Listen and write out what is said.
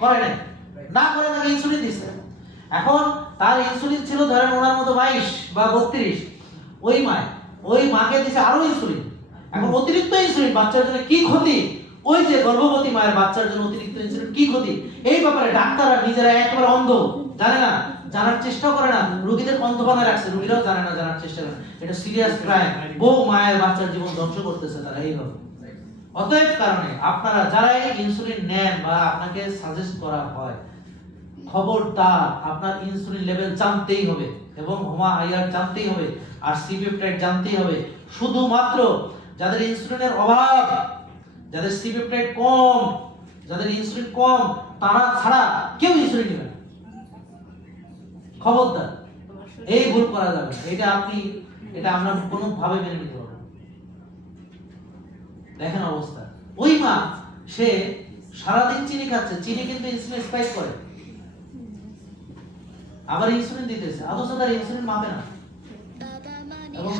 করে নাই, না করে তাকে ইনসুলিন দিচ্ছে। এখন তার ইনসুলিন ছিল ধরেন ওনার মতো 22 বা 32, ওই মাকে দিছে আরো ইনসুলিন। এখন অতিরিক্ত ইনসুলিন বাচ্চার জন্য কি ক্ষতি, ওই যে গর্ভবতী মায়ের বাচ্চার জন্য অতিরিক্ত ইনসুলিন কি ক্ষতি, এই ব্যাপারে ডাক্তাররা নিজেরা একেবারে অন্ধ, জানে না, জানার চেষ্টা করে না, রোগীদের অন্ধ বানায় রাখছে, রোগীরাও জানে না, জানার চেষ্টা করে না। এটা সিরিয়াস ক্রাইম, বউ মায়ের বাচ্চার জীবন ধ্বংস করতেছে তারা এইভাবে। অতএব কারণে আপনারা যারা এই ইনসুলিন নেন বা আপনাকে সাজেস্ট করা হয়, খবরদার আপনার ইনসুলিন লেভেল জানতেই হবে এবং হোমা আইআর জানতেই হবে আর সি-পেপটাইড জানতেই হবে। শুধুমাত্র যাদের ইনসুলিনের অভাব, যাদের সি-পেপটাইড কম, যাদের ইনসুলিন কম, তারা ছাড়া কেউ ইনসুলিন নেবে না। খবরদার এই ভুল করা যাবে না। এটা আমরা কোনোভাবে মেনে নিতে পারবো না। দেখেন অবস্থা, ওই মা সে সারাদিন চিনি খাচ্ছে, চিনি কিন্তু ইনসুলিন স্পাইক করে, আবার ইনসুলিন দিতেছে, অথচ তার ইনসুলিন মাপে না এবং